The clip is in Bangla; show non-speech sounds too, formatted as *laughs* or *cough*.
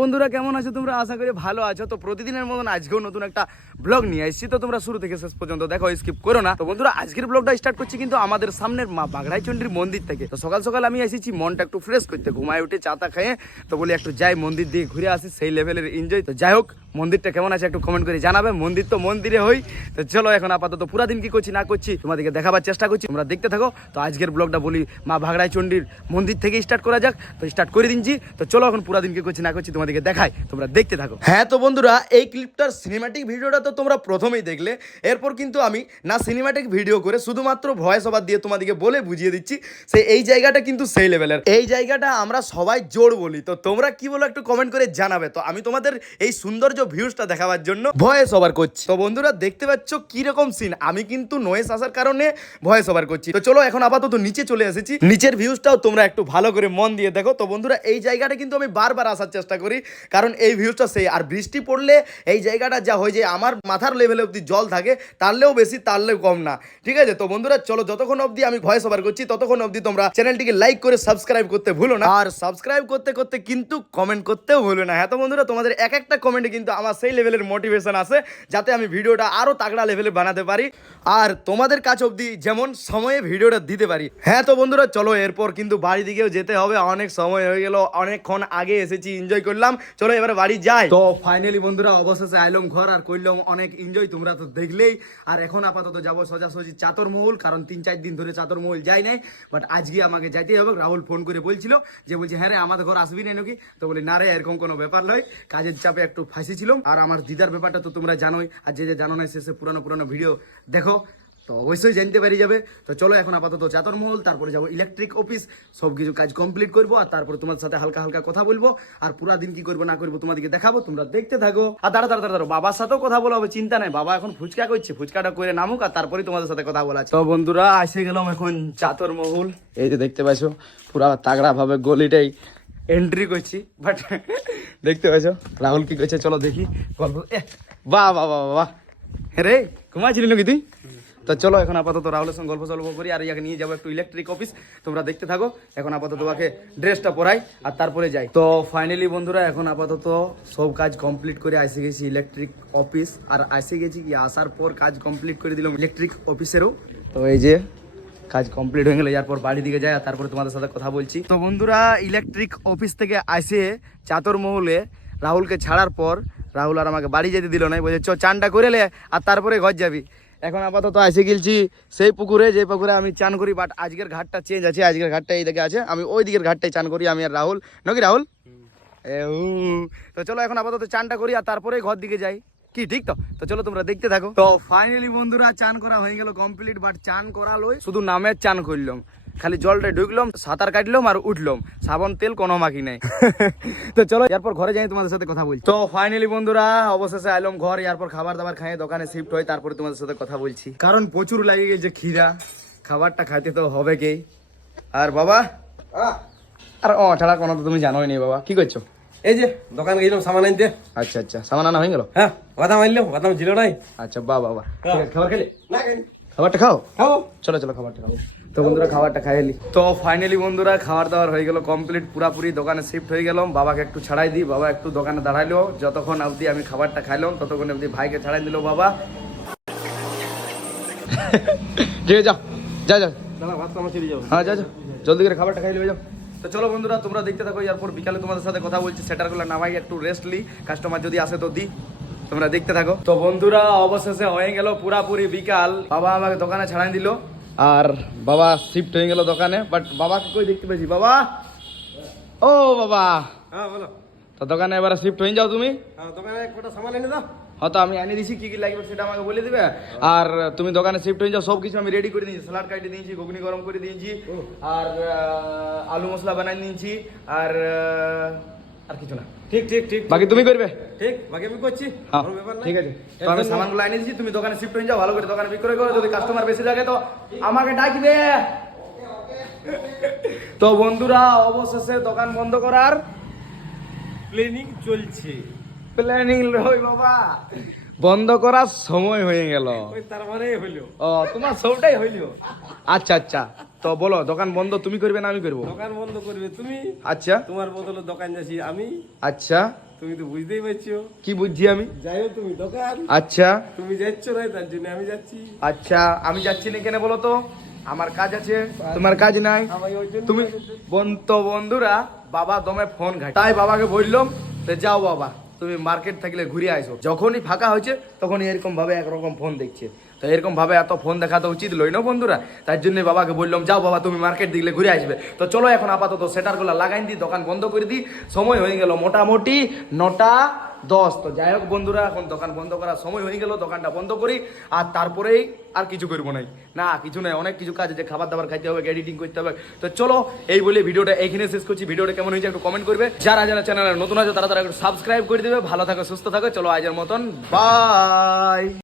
বন্ধুরা, কেমন আছো তোমরা? আশা করি ভালো আছো। তো প্রতিদিনের মতন আজকেও নতুন একটা ব্লগ নিয়ে এসেছি। তো তোমরা শুরু থেকে শেষ পর্যন্ত দেখো স্কিপ করো না। তো বন্ধুরা, আজকের ব্লগটা স্টার্ট করছি কিন্তু আমাদের সামনের মা বাগড়াই চন্ডীর মন্দির থেকে। তো সকাল সকাল আমি এসেছি মনটা একটু ফ্রেশ করতে। ঘুমায় উঠে চাতা খেয়ে, তো বলি একটু যাই মন্দির দিয়ে ঘুরে আসি, সেই লেভেলের এনজয় তো যাই হোক, মন্দিরটা কেমন আছে একটু কমেন্ট করে জানাবে। মন্দির তো মন্দিরে হই। তো চলো এখন আপাতত পুরা দিন কি করছি না করছি, তোমাদেরকে দেখাবার চেষ্টা করছি। তোমরা দেখতে থাকো। তো আজকের ব্লগটা বলি মা ভাগড়াই চন্ডীর মন্দির থেকে স্টার্ট করা যাক। তো স্টার্ট করে দিনছি। তো চলো এখন পুরা দিন কি করছি না করছি তোমাদেরকে দেখাই, তোমরা দেখতে থাকো। হ্যাঁ তো বন্ধুরা, এই ক্লিপটার সিনেমাটিক ভিডিওটা তো তোমরা প্রথমেই দেখলে। এরপর কিন্তু আমি না সিনেমাটিক ভিডিও করে শুধুমাত্র ভয়েস ওভার দিয়ে তোমাদেরকে বলে বুঝিয়ে দিচ্ছি, সে এই জায়গাটা কিন্তু সেই লেভেলের এই জায়গাটা আমরা সবাই জোর বলি, তো তোমরা কি বলো একটু কমেন্ট করে জানাবে। তো আমি তোমাদের এই সৌন্দর্য ভিউজটা দেখাবার জন্য ভয়েস ওভার করছি। তো বন্ধুরা, দেখতে পাচ্ছ কি রকম সিন আমি কিন্তু নয়েস আসার কারণে ভয়েস ওভার করছি। তো চলো এখন আপাতত নিচে চলে এসেছি। নিচের ভিউজটাও তোমরা একটু ভালো করে মন দিয়ে দেখো। তো বন্ধুরা, এই জায়গাটা কিন্তু আমি বারবার আসার চেষ্টা করি, কারণ এই ভিউজটা সেই। আর বৃষ্টি পড়লে এই জায়গাটা যা হয়ে যায় আমার মাথার লেভেলে অবধি জল থাকে, তারলেও বেশি, তারলেও কম না। ঠিক আছে? তো বন্ধুরা, চলো যতক্ষণ অবধি আমি ভয়েস ওভার করছি, ততক্ষণ অবধি তোমরা চ্যানেলটিকে লাইক করে সাবস্ক্রাইব করতে ভুলো না। আর সাবস্ক্রাইব করতে করতে কিন্তু কমেন্ট করতেও ভুলো না। হ্যাঁ তো বন্ধুরা, তোমাদের এক একটা কমেন্টে কিন্তু আমার সেই লেভেলের মোটিভেশন আসে যাতে আমি ভিডিওটা আরও তাগড়া লেভেলে বানাতে পারি। আর তোমাদের কাছে অবধি যেমন সময়ে ভিডিওটা দিতে পারি। হ্যাঁ তো বন্ধুরা, চলো এরপর কিন্তু বাড়ি দিকেও যেতে হবে। অনেক সময় হয়ে গেল, অনেকক্ষণ আগে এসেছি এনজয় করলাম। চলো এবারে বাড়ি যাই। তো ফাইনালি বন্ধুরা, অবশেষে আইলাম ঘর আর করলাম অনেক এনজয় তোমরা তো দেখলেই। আর এখন আপাতত যাব সোজাসুজি চাতর মহল কারণ তিন চার দিন ধরে চাতর মহল যাই নাই। বাট আজকে আমাকে যাইতেই হবে। রাহুল ফোন করে বলছিল যে, বলছে হ্যাঁ রে, আমাদের ঘর আসবি না নাকি? তো বলি, না রে, এরকম কোনো ব্যাপার নয়। কাজের চাপে একটু ফাঁসিছিলাম আর আমার দিদার ব্যাপারটা তো তোমরা জানোই। আর যে যে জানো না সে পুরানো পুরানো ভিডিও দেখো তো অবশ্যই জানতে পারি যাবে। তো চলো এখন আপাতত চাতর মহল তারপরে যাব ইলেকট্রিক অফিস সব কিছু কাজ কমপ্লিট করব, আর তারপরে তোমার সাথে হালকা হালকা কথা বলব, আর পুরা দিন কি করব না করব তোমাদেরকে দেখাবো, তোমরা দেখতে থাকো। আর দাঁড়া দাঁড়া দাঁড়া বাবার সাথেও কথা বলা হবে, চিন্তা নাই, বাবা এখন ফুচকা করছে, ফুচকাটা করে নামুক, আর তারপরে তোমাদের সাথে কথা বলা। তো বন্ধুরা, এসে গেলাম এখন চাতর মহল এই যে দেখতে পাইছো, পুরা তাগড়া ভাবে গলিটাই এন্ট্রি করছি বাট *laughs* দেখতে পাইছো, রাহুল কি করছে, চলো দেখি, গল্প বাহ বাহ বাহ বাহ রে ঘুমাইছিলি নাকি তুই? তো চলো এখন আপাতত রাহুলের সঙ্গে গল্প সল্প করি, আর ইয়াকে নিয়ে যাব একটু ইলেকট্রিক অফিস তোমরা দেখতে থাকো, এখন আপাতত ওকে ড্রেসটা পরাই, আর তারপরে যাই। তো ফাইনালি বন্ধুরা, এখন আপাতত সব কাজ কমপ্লিট করে আসে গেছি ইলেকট্রিক অফিস আর আসে গেছি কি, আসার পর কাজ কমপ্লিট করে দিলাম ইলেকট্রিক অফিসেরও তো এই যে কাজ কমপ্লিট হয়ে গেলে, এরপর বাড়ি দিকে যায় আর তারপরে তোমাদের সাথে কথা বলছি। তো বন্ধুরা ইলেকট্রিক অফিস থেকে আসে চাতর মহলে রাহুলকে ছাড়ার পর রাহুল আর আমাকে বাড়ি যেতে দিল না বলছে, চ, চানটা করে লে, আর তারপরে ঘর যাবি। এখন আপাতত এসে গেলছি সেই পুকুরে যে পুকুরে আমি চান করি বাট আজকের ঘাটটা চেঞ্জ আছে আজকের ঘাটটা এইদিকে আছে। আমি ওই দিকের ঘাটটাই চান করি আমি আর রাহুল। নাকি রাহুল? তো চলো এখন আপাতত চানটা করি আর তারপরে ঘর দিকে যাই। কি ঠিক তো? তো চলো তোমরা দেখতে থাকো। তো ফাইনালি বন্ধুরা চান করা হয়ে গেল কমপ্লিট বাট চান করালোই। শুধু নামের চান করলাম। খালি জলটা ঢুকলাম সাঁতার কাটলাম আর উঠলাম। সাবন তেল কোনো মাখি নাই। তো চলো এরপর ঘরে যাই তোমাদের সাথে কথা বলছি। তো ফাইনালি বন্ধুরা অবশেষে আইলাম ঘর এরপর খাবার দাবার খাইয়ে দোকানে শিফট হয় তারপরে তোমাদের সাথে কথা বলছি। কারণ প্রচুর লাগে গেছে খিরা খাবারটা খাইতে তো হবে কে? আর বাবা আর ও ছাড়া কোনো তো তুমি জানোই নি বাবা কি করছ? এই যে দোকান গেছিলাম সামান আনতে। আচ্ছা আচ্ছা সামান আনা হয়ে গেল? হ্যাঁ বাদাম আনলাম বাদাম ছিল নাই। আচ্ছা বা বাবা হ্যাঁ। খাবার খেলে না খাবারটা খাও? খাব। চলো চলো খাবারটা খাব। তো বন্ধুরা খাবারটা খাই এলি। তো ফাইনালি বন্ধুরা খাবার দাবার হয়ে গেল কমপ্লিট পুরাপুরি দোকানে শিফট হয়ে গেলাম। বাবাকে একটু ছাড়াই দিই বাবা একটু দোকানে দাঁড়াইলো। যতক্ষণ অবধি আমি খাবারটা খাইলাম ততক্ষণ অবধি ভাইকে ছাড়াই দিল বাবা। *laughs* ঠিক যাও যা যাও দাদা ভাত আমার চলে যাব। হ্যাঁ যা যাও জলদি করে খাবারটা খাই যাও। তো চলো বন্ধুরা তোমরা দেখতে থাকো এরপর বিকালে তোমাদের সাথে কথা বলছি। সেটারগুলো নামাই একটু রেস্ট লি। কাস্টমার যদি আসে তো দিই তোমরা দেখতে থাকো। তো বন্ধুরা অবশেষে হয়ে গেল পুরাপুরি বিকাল। বাবা আমাকে দোকানে ছাড়াই দিল। আর বাবা শিফট হয়ে গেল দোকানে বাট বাবাকে কই দেখতে পেয়েছি? বাবা! ও বাবা! হ্যাঁ বলো। তো দোকানে এবারে শিফট হয়ে যাও তুমি। হ্যাঁ দোকানে কটা সামান এনে দাও। হয়তো আমি আনিয়ে দিছি কি কি লাগবে সেটা আমাকে বলে দিবে। আর তুমি দোকানে শিফট হয়ে যাও সব কিছু আমি রেডি করে দিয়েছি। স্যালাড কাটিয়ে দিয়েছি ঘুগনি গরম করে দিয়েছি। আর আলু মশলা বানাই নিয়েছি আর আর কিছু না। ঠিক ঠিক ঠিক বাকি তুমি করবে? ঠিক বাকি আমি করছি। হ্যাঁ কোনো ব্যাপার ঠিক আছে। তো আমি সামানগুলো এনে দিয়েছি তুমি দোকানে শিফট হয়ে যাও ভালো করে দোকানে বিক্রয় করো যদি কাস্টমার বেশি লাগে তো আমাকে ডাকবে। তো বন্ধুরা অবশেষে দোকান বন্ধ করার প্লেনিং চলছে। প্ল্যানিং রই বাবা। বন্ধ করার সময় হয়ে গেল। তার মানে হইল। ও তোমার সবটাই হইল। আচ্ছা আচ্ছা। তো বলো দোকান বন্ধ তুমি করবে না আমি করব? দোকান বন্ধ করবে তুমি? আচ্ছা। তোমার বদলে দোকান যাচ্ছি আমি। আচ্ছা। তুমি তো বুঝতেই পারছ। কি বুঝছি আমি? যাই হোক তুমি দোকান। আচ্ছা। তুমি যাচ্ছ না তার জন্য আমি যাচ্ছি। আচ্ছা আমি যাচ্ছি না কেন বলো তো? আমার কাজ আছে তোমার কাজ নাই। তুমি বন্ত বন্ধুরা বাবা দমে ফোন ঘাট। তাই বাবাকে বললাম যে যাও বাবা তুমি মার্কেট থাকলে ঘুরে আসো। যখনই ফাঁকা হয়েছে তখনই এরকম ভাবে একরকম ফোন দেখছে। তো এরকম ভাবে এত ফোন দেখা তো উচিত লই না বন্ধুরা। তার জন্য বাবাকে বললাম, যাও বাবা, তুমি মার্কেট দিলে ঘুরে আসবে। তো চলো এখন আপাতত সেটারগুলো লাগাই দিই, দোকান বন্ধ করে দিই। সময় হয়ে গেল মোটামুটি নটা দশ। তো যাই হোক বন্ধুরা, এখন দোকান বন্ধ করার সময় হয়ে গেল, দোকানটা বন্ধ করি। আর তারপরেই আর কিছু করব নাই। না, কিছু নাই, অনেক কিছু কাজ আছে খাবার দাবার খাইতে হবে এডিটিং করতে হবে। তো চলো, এই বলে ভিডিওটা এইখানে শেষ করছি। ভিডিওটা কেমন হয়েছে একটু কমেন্ট করবে। যারা যারা চ্যানেলে নতুন আছে, তারা তারা একটু সাবস্ক্রাইব করে দেবে। ভালো থাকো, সুস্থ থাকো। চলো আজের মতন বাই